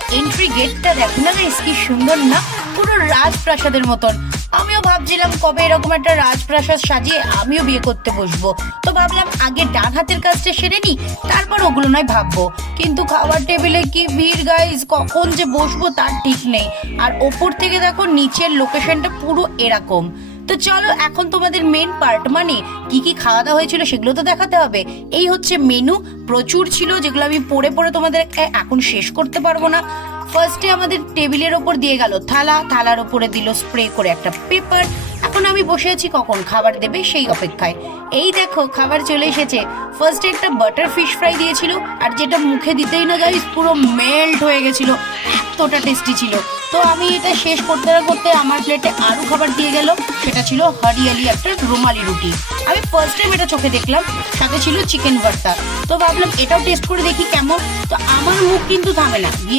আর entry গেটটা দেখো না গাইস, কি সুন্দর না, পুরো রাজপ্রাসাদের মতন। আমিও ভাবছিলাম কবে এরকম একটা রাজপ্রাসাদ সাজিয়ে আমিও বিয়ে করতে বসবো। তো ভাবলাম আগে ডান হাতের কাজটা সেরে নি, তারপর ওগুলো নয় ভাববো। কিন্তু খাবার টেবিলে কি ভিড় গাইস, কখন যে বসবো তার ঠিক নেই। আর ওপর থেকে দেখো নিচের লোকেশনটা পুরো এরকম। তো চলো এখন তোমাদের মেন পার্ট, মানে কি কি খাওয়া দাওয়া হয়েছিল সেগুলো তো দেখাতে হবে। এই হচ্ছে মেনু, প্রচুর ছিল যেগুলো আমি পড়ে পড়ে তোমাদের এখন শেষ করতে পারবো না। ফার্স্টে আমাদের টেবিলের ওপর দিয়ে গেল থালা, থালার ওপরে দিল স্প্রে করে একটা পেপার। এখন আমি বসে আছি কখন খাবার দেবে সেই অপেক্ষায়। এই দেখো খাবার চলে এসেছে। ফার্স্টে একটা বাটার ফিশ ফ্রাই দিয়েছিল, আর যেটা মুখে দিতেই না গাইস পুরো মেল্ট হয়ে গেছিল, এতটা টেস্টি ছিল। তো আমি এটা শেষ করতে না করতে আমার প্লেটে আরো খাবার দিয়ে গেল, সেটা ছিল হরিয়ালি একটা রুমালি রুটি। আমি ফার্স্ট টাইম এটা চোখে দেখলাম, সাথে ছিল চিকেন ভর্তা। তো ভাবলাম এটাও টেস্ট করে দেখি কেমন। তো আমার মুখ কিন্তু থামে না, গিয়ে